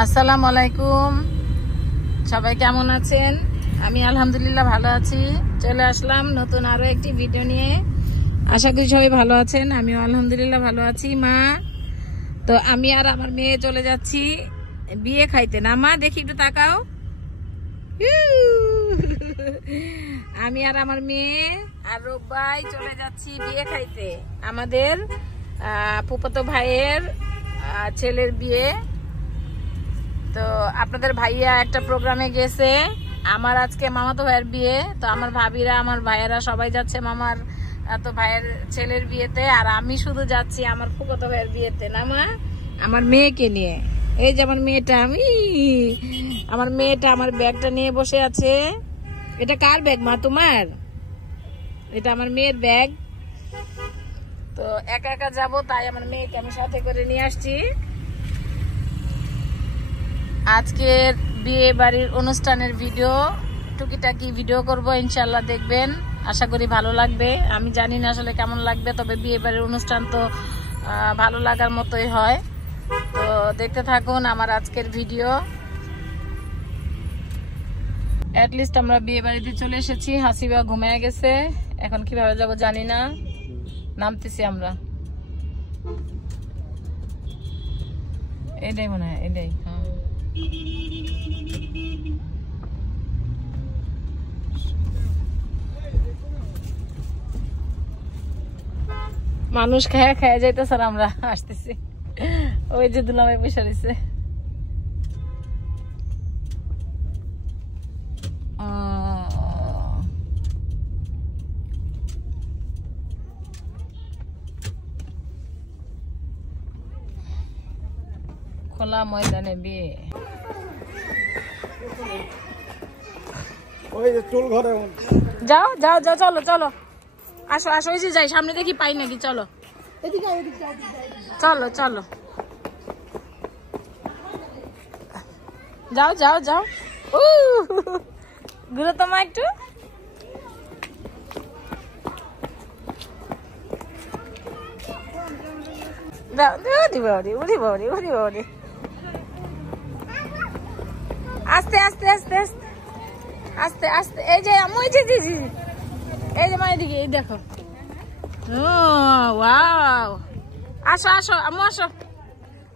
আসসালামু আলাইকুম, সবাই কেমন আছেন? আমি আলহামদুলিল্লাহ ভালো আছি। চলে আসলাম নতুন আরো একটি ভিডিও নিয়ে। আশা করি সবাই ভালো আছেন, আমিও আলহামদুলিল্লাহ ভালো আছি। মা, তো আমি আর আমার মেয়ে চলে যাচ্ছি বিয়ে খাইতে। না মা, দেখি একটু তাকাও। আমি আর আমার মেয়ে আর রোববাই চলে যাচ্ছি বিয়ে খাইতে। আমাদের ফুফাতো ভাইয়ের ছেলের বিয়ে। তো আপনাদের ভাইয়া একটা প্রোগ্রামে গেছে। আমার আজকে মামাতো ভাইয়ের বিয়ে, তো আমার ভাবিরা আমার ভাইয়েরা সবাই যাচ্ছে মামার তো ভাইয়ের ছেলের বিয়েতে, আর আমি শুধু যাচ্ছি আমার ফুফাতো ভাইয়ের বিয়েতে। না মা, আমার মেয়েকে নিয়ে। এই যে আমার মেয়েটা, আমার মেয়েটা আমার ব্যাগটা নিয়ে বসে আছে। এটা কার ব্যাগ মা? তোমার? এটা আমার মেয়ের ব্যাগ। তো একা একা যাবো, তাই আমার মেয়েকে আমি সাথে করে নিয়ে আসছি। আজকের বিয়ে বাড়ির অনুষ্ঠানের ভিডিও, টুকিটাকি ভিডিও করব, ইনশাল্লাহ দেখবেন। আশা করি ভালো লাগবে। আমি জানি না আসলে কেমন লাগবে, তবে বিয়ে বাড়ির অনুষ্ঠান তো ভালো লাগার মতোই হয়। তো দেখতে থাকুন আমার আজকের ভিডিও। অ্যাটলিস্ট আমরা বিয়ে বাড়িতে চলে এসেছি। হাসিবা ঘুমিয়ে গেছে, এখন কিভাবে যাব জানি না। নামতেছি আমরা। এটাই মনে হয়, এটাই। হ্যাঁ, মানুষ খায়া খায়া যাইতে স্যার, আমরা আসতেছি। ওই যে দুলাভাই বসে রয়েছে। খোলা ময়দানে বিয়ে। যাও যাও যাও, চলো চলো, আসো আসো। ওই যে যাই, সামনে দেখি পাই নাকি। চলো চলো চলো, যাও যাও যাও। ঘুরে তোমার একটু। আস্তে আস্তে আস্তে আস্তে আস্তে আস্তে। এই যে এই যে মায়ের দিকে, এই দেখো। ওয়াও, আসো আসো আম্মু, আসো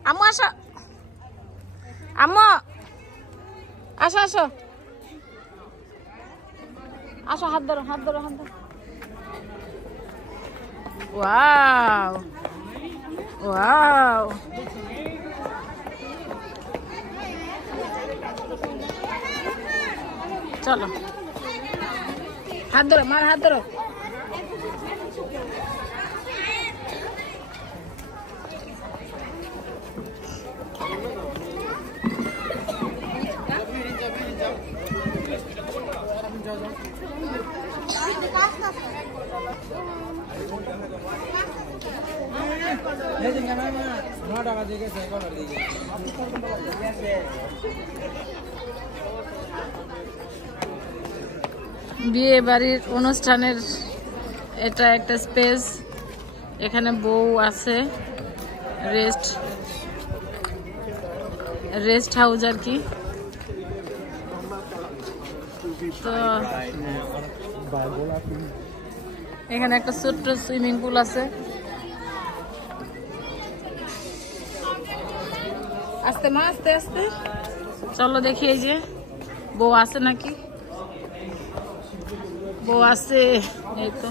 আম্মু, আসো আম্মু, আসো আসো আসো। হাত ধরো হাত ধরো হাত ধরো। ওয়াও ওয়াও, চলো হাত ধরো, মার হাত ধরো। বিয়ে বাড়ির অনুষ্ঠানের এটা একটা স্পেস। এখানে বউ আছে, রেস্ট হাউস আর কি। তো এখানে একটা ছোট্ট সুইমিং পুল আছে। আস্তে মা, আস্তে আস্তে চলো দেখি। এই যে বউ আছে নাকি? বউ আছে, এই তো,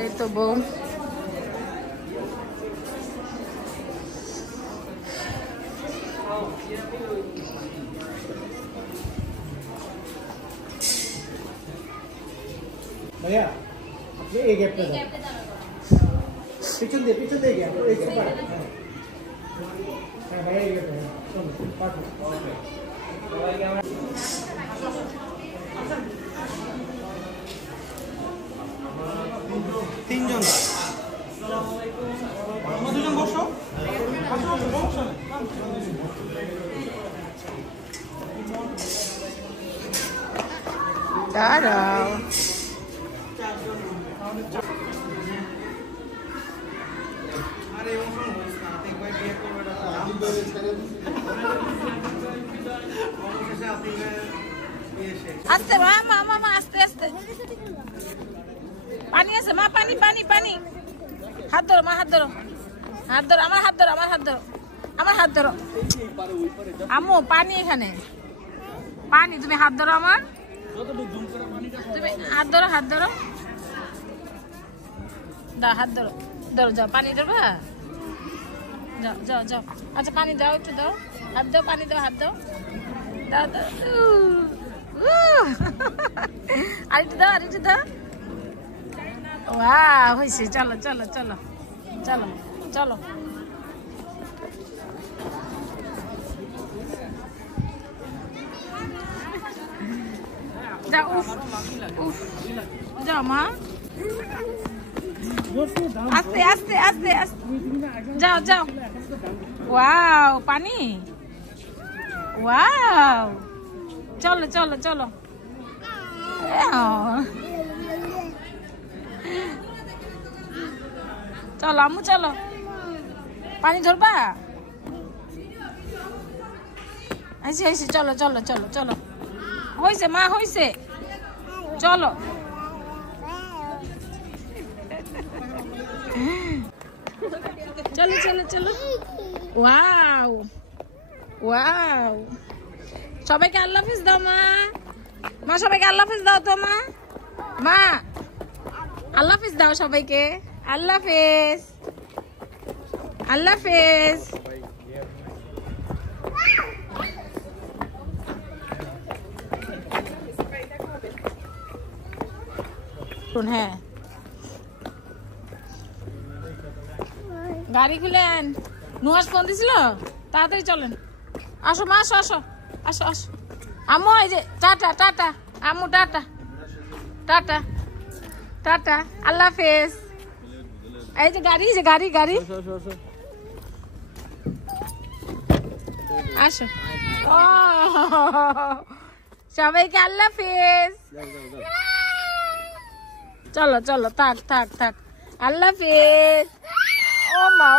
এই তো বউ। भैया ये एक गैप पे पिछन दे गया तो एक से पर हां भैया ये गैप है चलो काट ओके তিনজন। আসসালামু আলাইকুম। আমরা দুজন বসো। বসো। দাঁড়াও। আরে ওমন হইছ না, দেখবাই বিয়ে করবে না। আস্তে মা মা মা আস্তে আস্তে পানি আছে মা পানি পানি পানি হাত ধরো মা হাত ধরো হাত ধরো আমার হাত ধরো আমার হাত ধরো আমার হাত ধরো আম্মু পানি এখানে পানি তুমি হাত ধরো আমার তুমি হাত ধরো দা হাত ধরো ধরো যাও পানি ধরবা যাও যাও যাও আচ্ছা পানি দাও একটু দাও হাত দাও পানি দাও হাত দাও দাও দাও আরেকটু দাও আরেকটু দাও ওয়াও হয়েছে চলো চলো চলো চলো চলো যাও উফ উফ যাও মা আস্তে আস্তে আস্তে আস্তে যাও যাও ওয়াও পানি ওয়াও চলো চলো চলো চলো আম্মু চলো পানি ধরবা আইসি আইসি চলো চলো চলো চলো হয়েছে মা হয়েছে চলো চলো চলো চলো ওয়াও ওয়াও সবাইকে আল্লাহ হাফেজ দাও মা মা সবাইকে আল্লাহ হাফেজ দাও তো মা মা আল্লাহ হাফেজ দাও সবাইকে আল্লাহ হাফেজ আল্লাহ হাফেজ হ্যাঁ গাড়ি খুলেন নুহাস ফোন দিছিল তাড়াতাড়ি চলেন আসো মা আসো আসো আসো আসো আম্মু এই যে টাটা টাটা আম্মু টাটা টাটা টাটা আল্লাহ হাফেজ এই যে গাড়ি গাড়ি আসো ও সবাইকে আল্লাহ হাফেজ চলো চলো থাক থাক থাক আল্লাহ হাফেজ ও মা